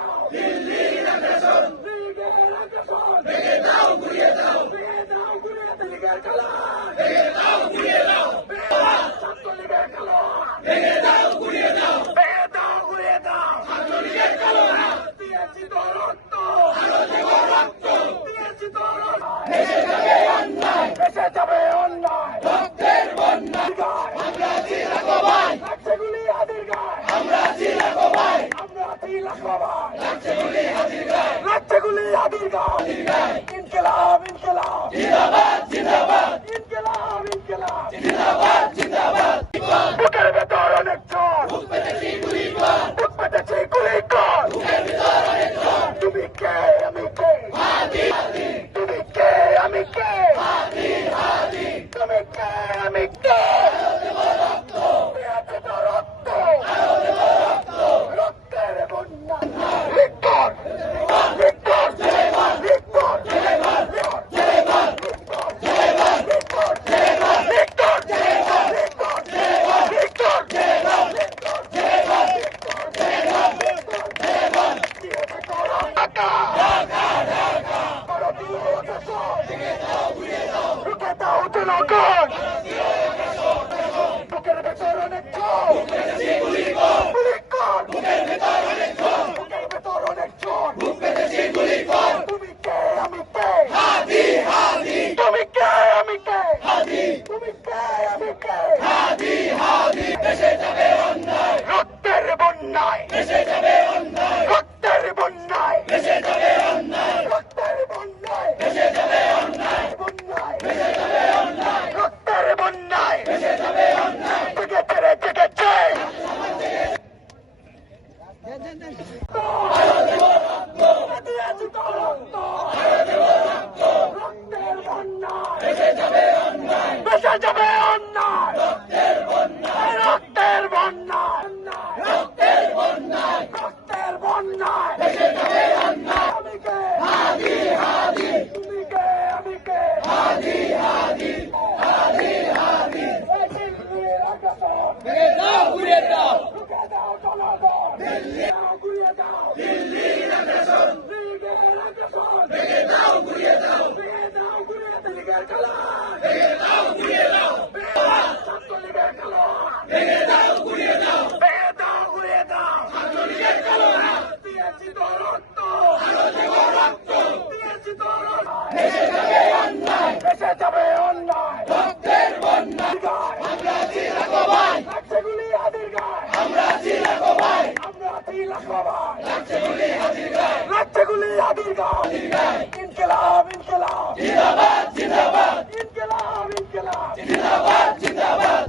দাও দিল্লির আগ্রাসন, লীগের আগ্রাসন, ভেঙে দাও গুড়িয়ে দাও, ভেঙে দাও গুড়িয়ে দাও লীগের খেলা, ভেঙে দাও গুড়িয়ে দাও, ছাত্রলীগের খেলা, ভেঙে দাও গুড়িয়ে দাও, ভেঙে দাও গুড়িয়ে দাও, ছাত্রলীগের খেলা, দিয়েছি তো রক্ত, আরো দেব রক্ত, দিয়েছি তো রক্ত, ভেসে যাবে অন্যায়, ভেসে যাবে অন্যায়, রক্তের বন্যা, আমরা আছি লাখো ভাই, লাগছে গুলি হাজির গায়, আমরা আছি লাখো ভাই, আমরা আছি লাখো ভাই, লাগছে গুলি হাজির গায়, লাগছে গুলি হাজির গায়, ইনকিলাব ইনকিলাব জিন্দাবাদ জিন্দাবাদ, ইনকিলাব ইনকিলাব জিন্দাবাদ জিন্দাবাদ, বুকের ভেতর অনেক ঝড়, বুক পেতেছি গুলি কর, বুক পেতেছি গুলি কর, বুকের ভেতর অনেক ঝড়, তুমি কে আমি কে, হাদি হাদি, তুমি কে আমি কে, হাদি হাদি, তুমি কে আমি কে, রক্তের বন্যায় ভেসে যাবে অন্যায়, রক্তের বন্যায় ভেসে যাবে অন্যায়, রক্তের বন্যায় ভেসে যাবে অন্যায়, বন্যায় ভেসে যাবে অন্যায়, রক্তের বন্যায় ভেসে যাবে অন্যায়, জেগেছে রে জেগেছে, আরো দেব রক্ত, দিয়েছি তো রক্ত, আরো দেব রক্ত, রক্তের বন্যায় ভেসে যাবে অন্যায়, ভেসে যাবে অন্যায়, রক্তের বন্যায়, রক্তের বন্যায়, রক্তের বন্যায়, রক্তের বন্যায় ভেসে যাবে অন্যায়, আমি কে হাদি হাদি, তুমি কে আমি কে, হাদি হাদি হাদি হাদি, দিল্লির আগ্রাসন, ভেঙে দাও গুড়িয়ে দাও, রুখে দাও জনগণ, দিল্লি গুড়িয়ে দাও, দিল্লির আগ্রাসন, লীগের আগ্রাসন, ভেঙে দাও গুড়িয়ে দাও, ভেঙে দাও গুড়িয়ে দাও লীগের খেলা, ভেঙে দাও গুড়িয়ে দাও, ছাত্রলীগের খেলা, ভেঙে দাও গুড়িয়ে দাও, ভেঙে দাও গুড়িয়ে দাও, ছাত্রলীগের খেলা, দিয়েছি তো রক্ত, আরো দেব রক্ত, দিয়েছি তো রক্ত, ভেসে যাবে অন্যায়, ভেসে যাবে অন্যায়, রক্তের বন্যায়, আমরা আছি লাখো ভাই, লাগছে গুলি হাজির গায়, আমরা আছি লাখো ভাই, আমরা আছি লাখো ভাই, লাগছে গুলি হাজির গায়, লাগছে গুলি হাজির গায়, ইনকিলাব ইনকিলাব জিন্দাবাদ জিন্দাবাদ, ইনকিলাব ইনকিলাব জিন্দাবাদ জিন্দাবাদ।